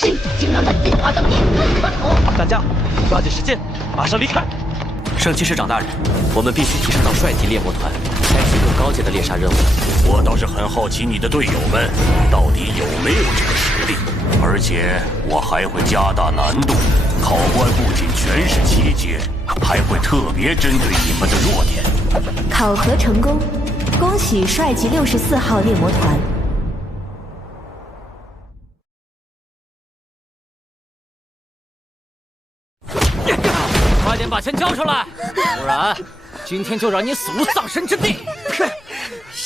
谁竟让他进化到你可头？大家抓紧时间，马上离开！圣骑士长大人，我们必须提升到帅级猎魔团，开启更高阶的猎杀任务。我倒是很好奇你的队友们到底有没有这个实力，而且我还会加大难度。考官不仅全是7阶，还会特别针对你们的弱点。考核成功，恭喜帅级64号猎魔团。快点把钱交出来，不然今天就让你死无葬身之地！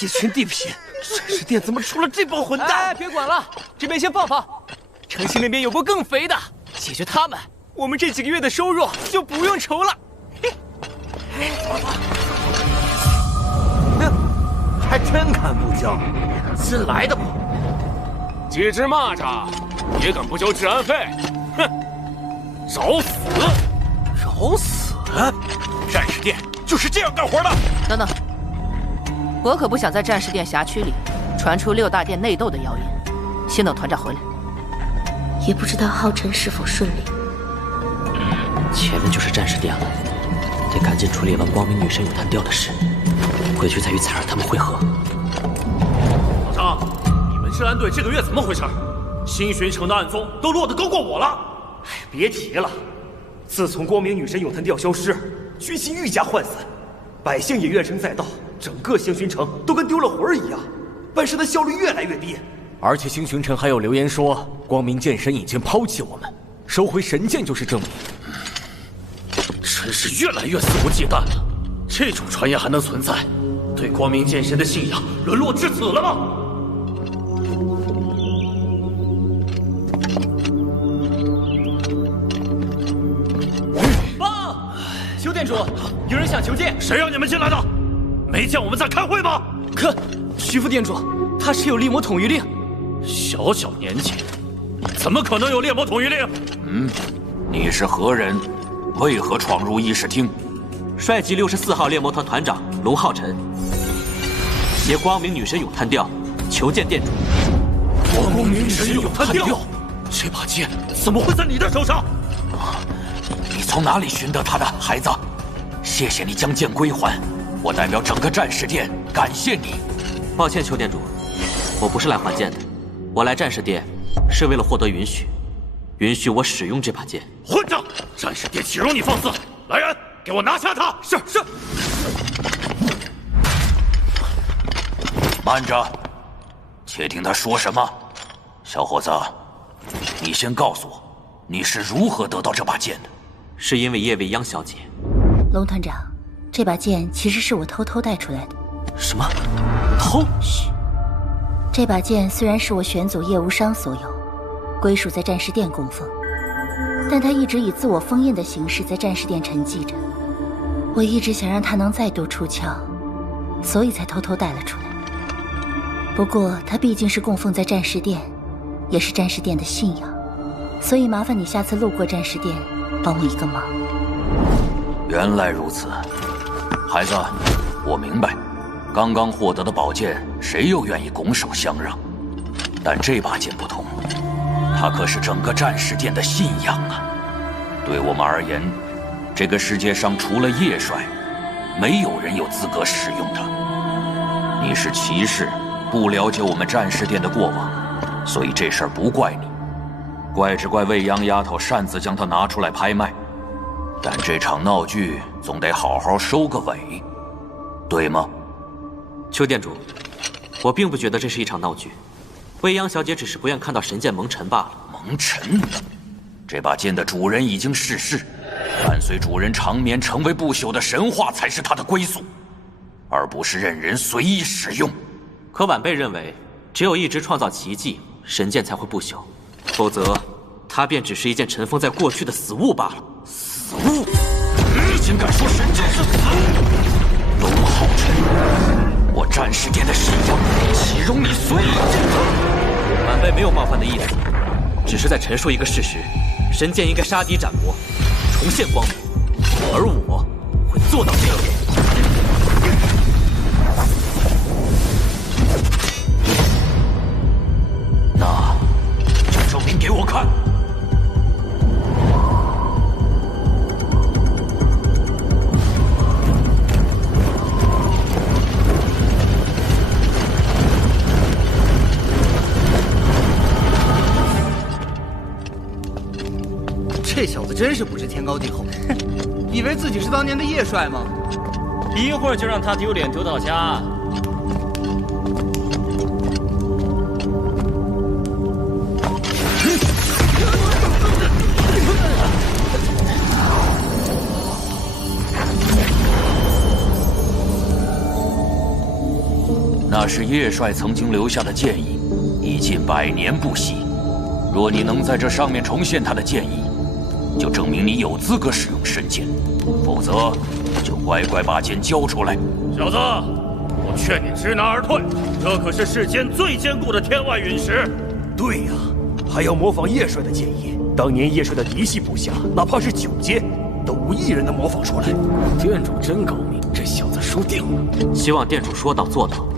一群地痞，战士店怎么出了这帮混蛋？哎，别管了，这边先放放。城西那边有波更肥的，解决他们，我们这几个月的收入就不用愁了。还真敢不交，新来的吗？几只蚂蚱也敢不交治安费？哼，找死！找死！战士店就是这样干活的。等等，我可不想在战士殿辖区里传出6大殿内斗的谣言。先等团长回来。也不知道浩辰是否顺利。前面就是战士殿了，得赶紧处理完光明女神咏叹调的事，回去再与彩儿他们会合。老张，你们治安队这个月怎么回事？新巡城的暗宗都落得高过我了。哎，别提了，自从光明女神咏叹调消失，军心愈加涣散，百姓也怨声载道，整个星巡城都跟丢了魂儿一样，办事的效率越来越低。而且星巡城还有流言说，光明剑神已经抛弃我们，收回神剑就是证明。真是越来越肆无忌惮了，这种传言还能存在？对光明剑神的信仰沦落至此了吗？报！邱店主，有人想求见。谁让你们进来的？没见我们在开会吗？可，徐副店主，他是有猎魔统御令。小小年纪，怎么可能有猎魔统御令？你是何人？为何闯入议事厅？帅级64号猎魔团团长龙浩辰，携光明女神咏叹调求见店主。光明女神咏叹调，这把剑怎么会在你的手上？你从哪里寻得他的孩子？谢谢你将剑归还，我代表整个战士殿感谢你。抱歉，邱店主，我不是来还剑的，我来战士殿是为了获得允许我使用这把剑。混账！战士殿岂容你放肆！来人，给我拿下他！是。慢着，且听他说什么。小伙子，你先告诉我，你是如何得到这把剑的？是因为叶未央小姐。龙团长，这把剑其实是我偷偷带出来的。什么？偷？嘘。这把剑虽然是我玄祖叶无伤所有，归属在战士殿供奉，但他一直以自我封印的形式在战士殿沉寂着。我一直想让他能再度出鞘，所以才偷偷带了出来。不过他毕竟是供奉在战士殿，也是战士殿的信仰，所以麻烦你下次路过战士殿，帮我一个忙。原来如此，孩子，我明白，刚刚获得的宝剑，谁又愿意拱手相让？但这把剑不同，它可是整个战士殿的信仰啊！对我们而言，这个世界上除了叶帅，没有人有资格使用它。你是骑士，不了解我们战士殿的过往，所以这事儿不怪你，怪只怪未央丫头擅自将它拿出来拍卖。但这场闹剧总得好好收个尾，对吗？邱店主，我并不觉得这是一场闹剧，未央小姐只是不愿看到神剑蒙尘罢了。蒙尘？这把剑的主人已经逝世，伴随主人长眠成为不朽的神话才是他的归宿，而不是任人随意使用。可晚辈认为，只有一直创造奇迹，神剑才会不朽，否则它便只是一件尘封在过去的死物罢了。死物？你竟敢说神剑是死物？龙浩辰，我战士殿的信仰，岂容你随意践踏？晚辈没有冒犯的意思，只是在陈述一个事实：神剑应该杀敌斩魔，重现光明，而我会做到这一点。那就证明给我看。真是不知天高地厚，以为自己是当年的叶帅吗？一会儿就让他丢脸丢到家。那是叶帅曾经留下的剑意，已近100年不息。若你能在这上面重现他的剑意，就证明你有资格使用神剑，否则就乖乖把剑交出来。小子，我劝你知难而退，这可是世间最坚固的天外陨石。对呀，还要模仿叶帅的剑意。当年叶帅的嫡系部下，哪怕是9阶，都无一人能模仿出来。店主真高明，这小子输定了。希望店主说到做到。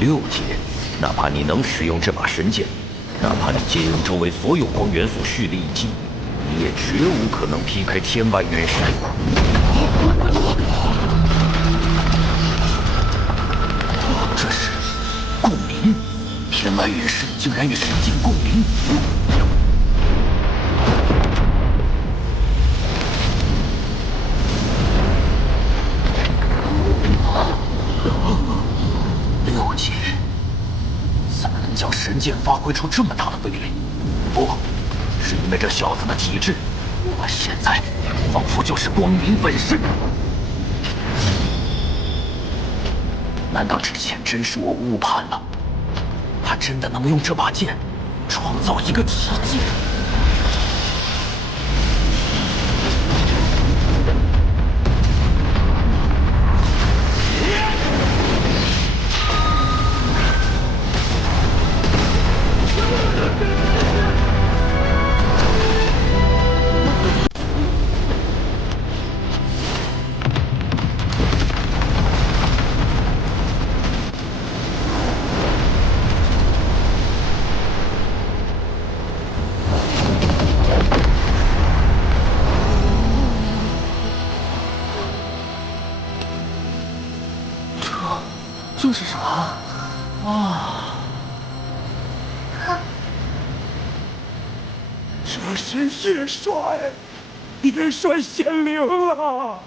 6阶，哪怕你能使用这把神剑，哪怕你借用周围所有光元素蓄力一击，你也绝无可能劈开天外陨石。这是共鸣，天外陨石竟然与神剑共鸣。6阶，怎么能将神剑发挥出这么大的威力？不，是因为这小子的体质，他现在仿佛就是光明本身。难道之前真是我误判了？他真的能用这把剑创造一个奇迹？这是什么？啊！这是叶帅，叶帅显灵了！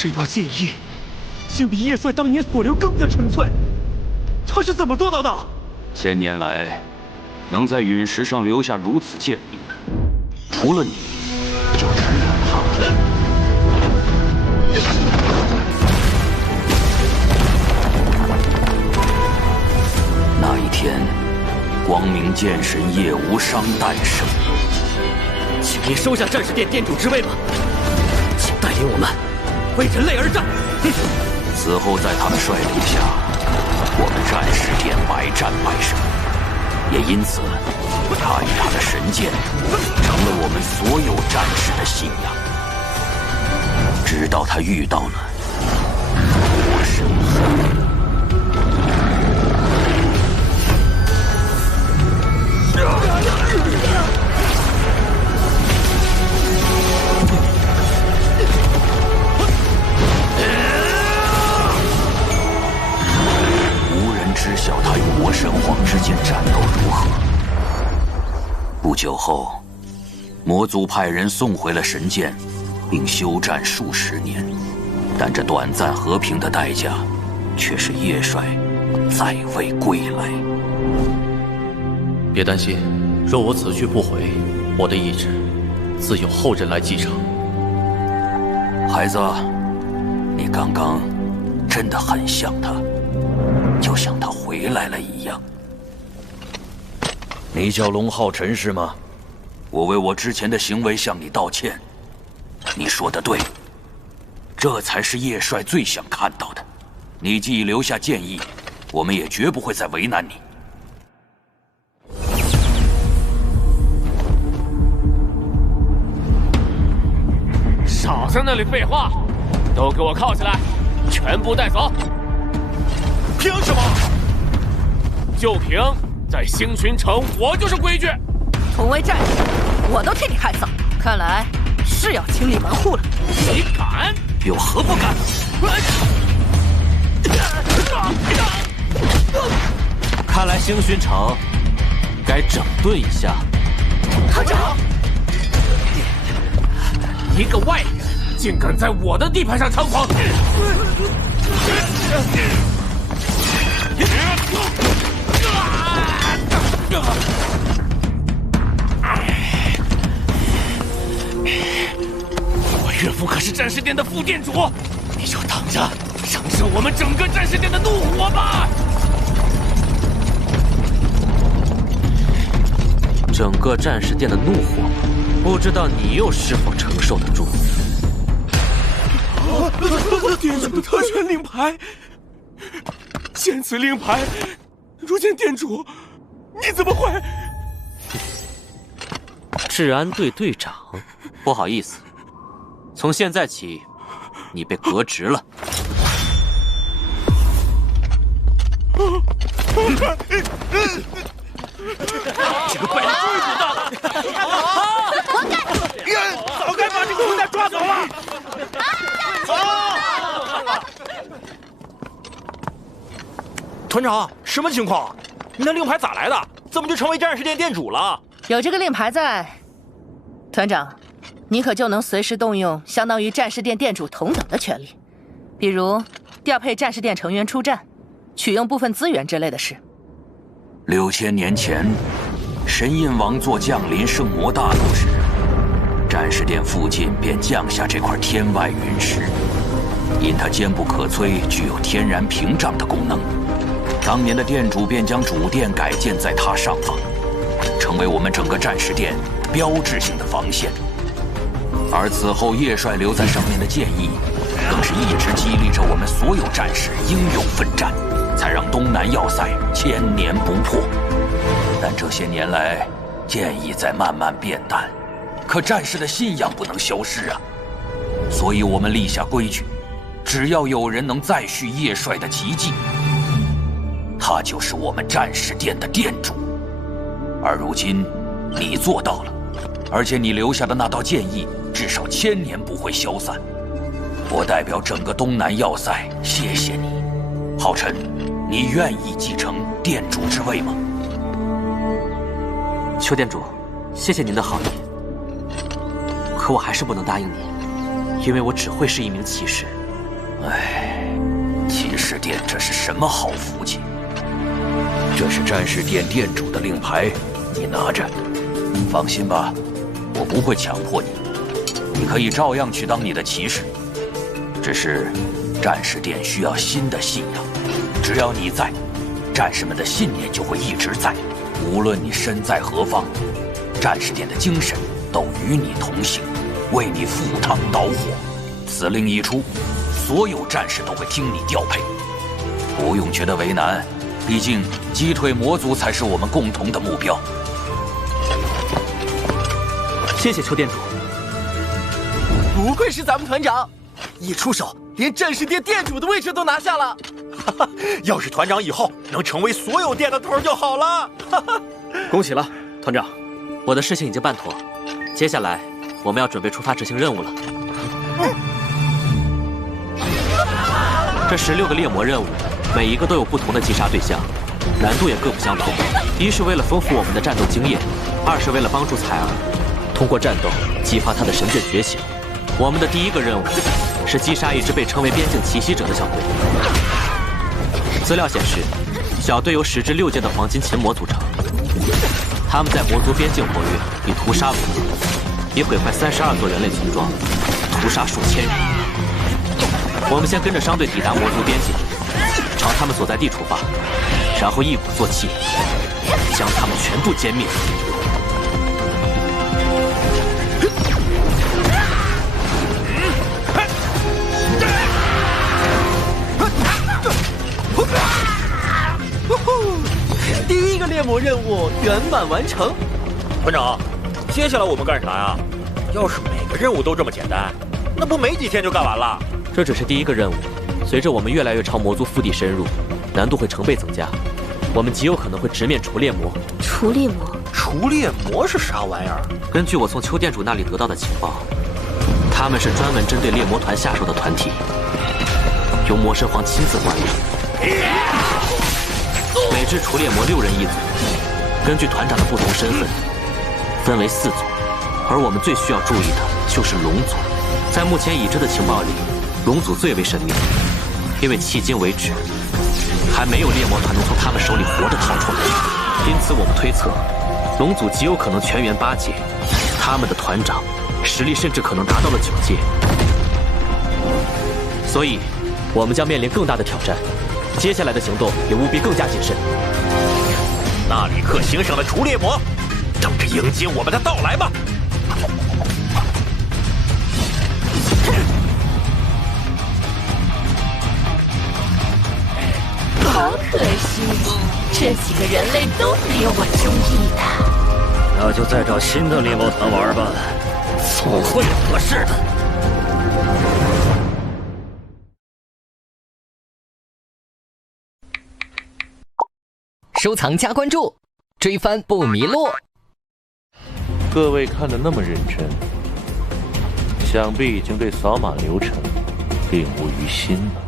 这把剑意，竟比叶帅当年所留更加纯粹。他是怎么做到的？1000年来，能在陨石上留下如此剑意，除了你，就只有他了。那一天，光明剑神叶无伤诞生。请您收下战士殿殿主之位吧，请带领我们为人类而战。此后，在他的率领下，我们战士殿百战百胜，也因此，他与他的神剑成了我们所有战士的信仰。直到他遇到了魔神痕。无人知晓他与魔神皇之间战斗如何。不久后，魔族派人送回了神剑，并休战数十年。但这短暂和平的代价，却是叶帅再未归来。别担心，若我此去不回，我的意志自有后人来继承。孩子，你刚刚真的很像他，就像他回来了一样。你叫龙浩辰是吗？我为我之前的行为向你道歉。你说的对，这才是叶帅最想看到的。你既已留下剑意，我们也绝不会再为难你。少在那里废话，都给我铐起来，全部带走！凭什么？就凭在星群城，我就是规矩。同为战士，我都替你害臊，看来是要清理门户了。你敢？有何不敢？看来星勋城该整顿一下。团长，一个外人竟敢在我的地盘上猖狂！我岳父可是战士殿的副殿主，你就等着承受我们整个战士殿的怒火吧！整个战士殿的怒火，不知道你又是否承受得住？殿主的特权令牌，见此令牌，如见殿主，你怎么会？治安队队长，不好意思，从现在起，你被革职了。这个败了追捕的！活该！早该把这个混蛋抓走了！团长，什么情况？你那令牌咋来的？怎么就成为战士殿殿主了？有这个令牌在，团长，你可就能随时动用相当于战士殿殿主同等的权利，比如调配战士殿成员出战、取用部分资源之类的事。6000年前，神印王座降临圣魔大陆时，战士殿附近便降下这块天外陨石，因它坚不可摧，具有天然屏障的功能。当年的殿主便将主殿改建在它上方，成为我们整个战士殿标志性的防线。而此后叶帅留在上面的建议，更是一直激励着我们所有战士英勇奋战，才让东南要塞千年不破。但这些年来，建议在慢慢变淡，可战士的信仰不能消失啊！所以我们立下规矩，只要有人能再续叶帅的奇迹，他就是我们战士殿的殿主。而如今，你做到了，而且你留下的那道剑意，至少1000年不会消散。我代表整个东南要塞，谢谢你，浩辰，你愿意继承殿主之位吗？邱殿主，谢谢您的好意，可我还是不能答应你，因为我只会是一名骑士。唉，骑士殿这是什么好福气？这是战士殿殿主的令牌，你拿着。放心吧，我不会强迫你，你可以照样去当你的骑士。只是，战士殿需要新的信仰，只要你在，战士们的信念就会一直在。无论你身在何方，战士殿的精神都与你同行，为你赴汤蹈火。此令一出，所有战士都会听你调配，不用觉得为难，毕竟击退魔族才是我们共同的目标。谢谢邱殿主。不愧是咱们团长，一出手连战士殿殿主的位置都拿下了。哈哈，要是团长以后能成为所有殿的头就好了。哈哈，恭喜了，团长，我的事情已经办妥，接下来我们要准备出发执行任务了。这16个猎魔任务，每一个都有不同的击杀对象，难度也各不相同。一是为了丰富我们的战斗经验，二是为了帮助采儿通过战斗激发他的神剑觉醒。我们的第一个任务是击杀一支被称为边境奇袭者的小队。资料显示，小队由10至6阶的黄金琴魔组成，他们在魔族边境活跃，以屠杀为业，已毁坏32座人类村庄，屠杀数千人。我们先跟着商队抵达魔族边境，朝他们所在地出发，然后一鼓作气，将他们全部歼灭。第一个猎魔任务圆满完成。团长，接下来我们干啥呀？要是每个任务都这么简单，那不没几天就干完了？这只是第一个任务，随着我们越来越朝魔族腹地深入，难度会成倍增加。我们极有可能会直面除猎魔。除猎魔？除猎魔是啥玩意儿？根据我从邱殿主那里得到的情报，他们是专门针对猎魔团下手的团体。由魔神皇亲自管理。每支除猎魔6人一组，根据团长的不同身份，分为4组。而我们最需要注意的就是龙族。在目前已知的情报里，龙族最为神秘，因为迄今为止，还没有猎魔团能从他们手里活着逃出来。因此，我们推测，龙族极有可能全员8阶，他们的团长实力甚至可能达到了9阶。所以，我们将面临更大的挑战。接下来的行动也务必更加谨慎。纳里克星上的除猎魔，等着迎接我们的到来吧！好可惜，这几个人类都没有我中意的。那就再找新的猎魔团玩吧，总会有合适的。收藏加关注，追番不迷路。各位看得那么认真，想必已经对扫码流程领悟于心了。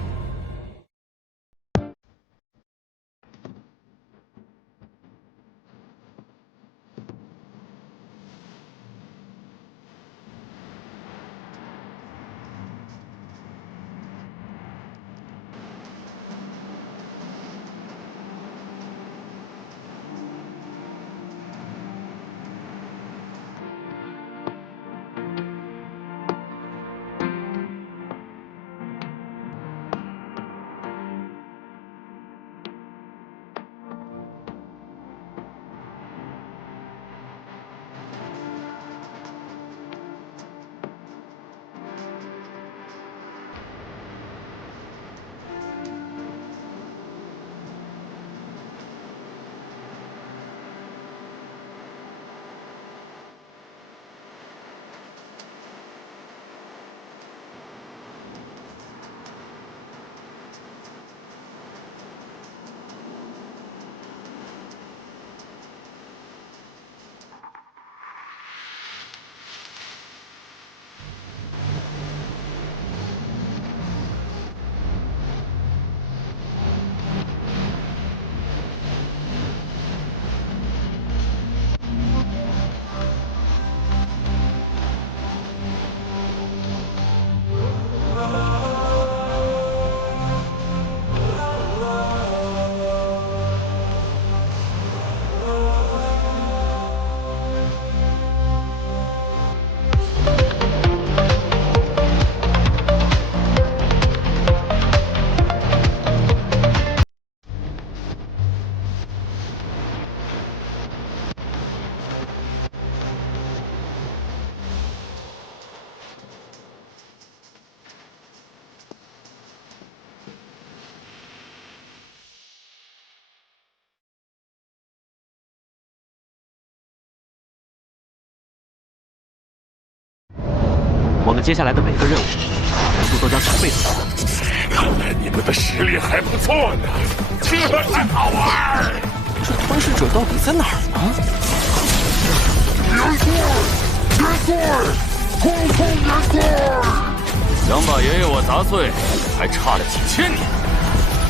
我们接下来的每个任务难度都将成倍增加。看来你们的实力还不错呢，这才好玩。这吞噬者到底在哪儿呢？元帅，通通元帅！想把爷爷我砸碎，还差了几千年。